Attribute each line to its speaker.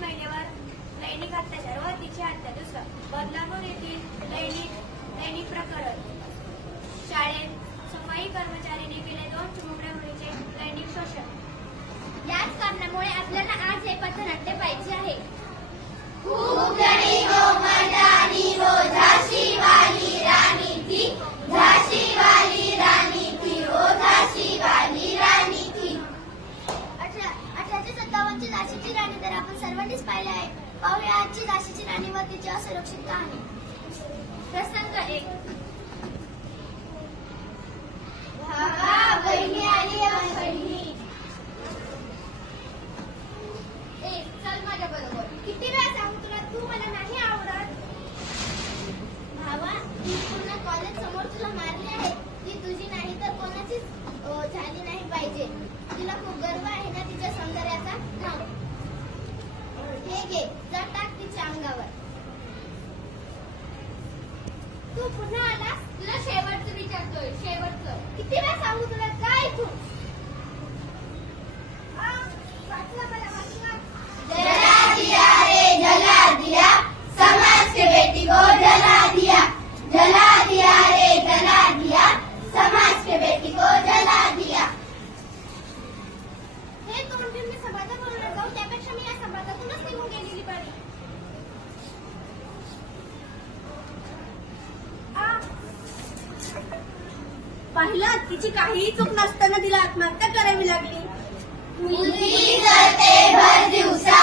Speaker 1: महिन्यावर
Speaker 2: लैनिक हत्या सर्व तिची हत्या दुसरं बदलापूर येथील पाहिला आहे पाहूया आजची झाशीची राणी व तिची असुरक्षितता आहे. प्रसंग एक. 네.
Speaker 3: पाहिलं तिची काहीही चूक नसताना तिला आत्महत्या करावी लागली.
Speaker 1: दिवसा